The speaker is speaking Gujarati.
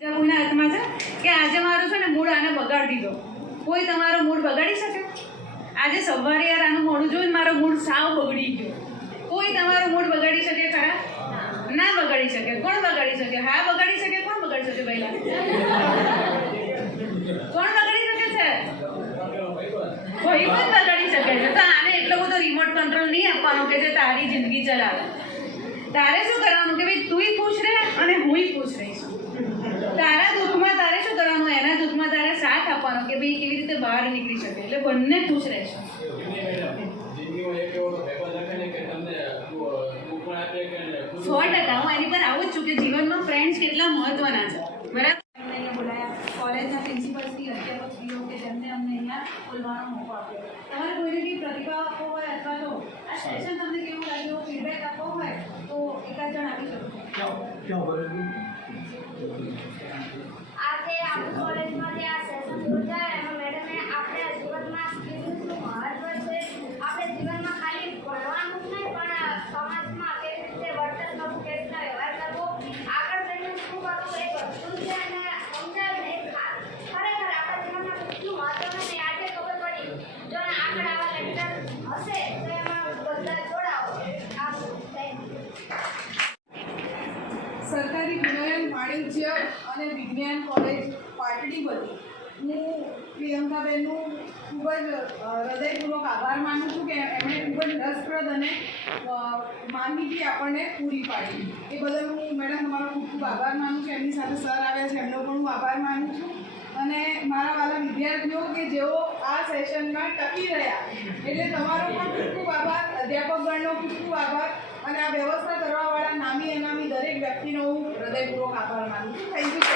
કોઈના હાથમાં છે કે આજે મારો છે ને મૂડ આને બગાડી દીધો. કોઈ તમારો મૂડ બગાડી શકે? આજે સવારે યાર આનું મોડું જોઈને મારો મૂડ સાવ બગડી ગયો. કોઈ તમારો મૂડ બગાડી શકે ખરા? ના બગાડી શકે. કોણ બગાડી શકે? હા બગાડી શકે. કોણ બગાડી શકે? પહેલા કોણ બગાડી શકે છે? કોઈ પણ બગાડી શકે છે. તો આને એટલો બધો રિમોટ કંટ્રોલ નહીં આપવાનો કે જે તારી જિંદગી ચલાવે. તારે શું કરવાનું કે ભાઈ તુંય ખુશ રહે અને હુંય ખુશ રહીશું. તારા દુઃખમાં તારે શું કરવાનું? એના દુઃખમાં તારે સાથ આપવાનો કે ભાઈ કેવી રીતે બહાર નીકળી શકે. એટલે બંને ખુશ રહેશે. 100% હું એની પર આવું જ છું કે જીવનમાં ફ્રેન્ડ્સ કેટલા મહત્વના છે. બરાબર. અહીંયા બોલાયા કોલેજના પ્રિન્સિપલથી અધ્યાપકશ્રીઓ કે જેમને અમને અહીંયા બોલવાનો મોકો આપ્યો. તમારે કોઈને બી પ્રતિભાવ આપવો હોય અથવા તો આ સેશન તમને કેવું લાગ્યું ફીડબેક આપવો હોય તો એકાદ જણ આપી શકો. આજે આપણી કોલેજમાં જે આ સેશન યોજાય એમાં મેડમે આપણે જીવનમાં સ્કિલનું શું મહત્વ છે, આપણે જીવનમાં ખાલી ભણવાનું જ નહીં પણ સમાજમાં કેવી રીતે વર્તન કરવું, કેવી રીતે વ્યવહાર કરવો, આગળ જઈને શું કરવું એ બધું છે અને સમજાવીને ખરેખર આપણા જીવનમાં કેટલું મહત્વનું છે આજે ખબર પડી. જો આગળ આવા લેક્ચર હશે તો એમાં બધા જોડાઓ. સરકારી વિનયન વાણિજ્ય અને વિજ્ઞાન કોલેજ પાટડી બધી હું પ્રિયંકાબેનનું ખૂબ જ હૃદયપૂર્વક આભાર માનું છું કે એમણે ખૂબ જ રસપ્રદ અને માહિતી આપણને પૂરી પાડી. એ બદલ હું મેડમ તમારો ખૂબ ખૂબ આભાર માનું છું. એમની સાથે સર આવ્યા છે એમનો પણ હું આભાર માનું છું. અને મારા વાલા વિદ્યાર્થીઓ કે જેઓ આ સેશનમાં ટકી રહ્યા એટલે તમારો પણ ખૂબ ખૂબ આભાર. અધ્યાપકગણનો ખૂબ ખૂબ આભાર. અને આ વ્યવસ્થા કરવાવાળા નામી અનામી દરેક વ્યક્તિનો હું હૃદયપૂર્વક આભાર માનું છું. Thank you.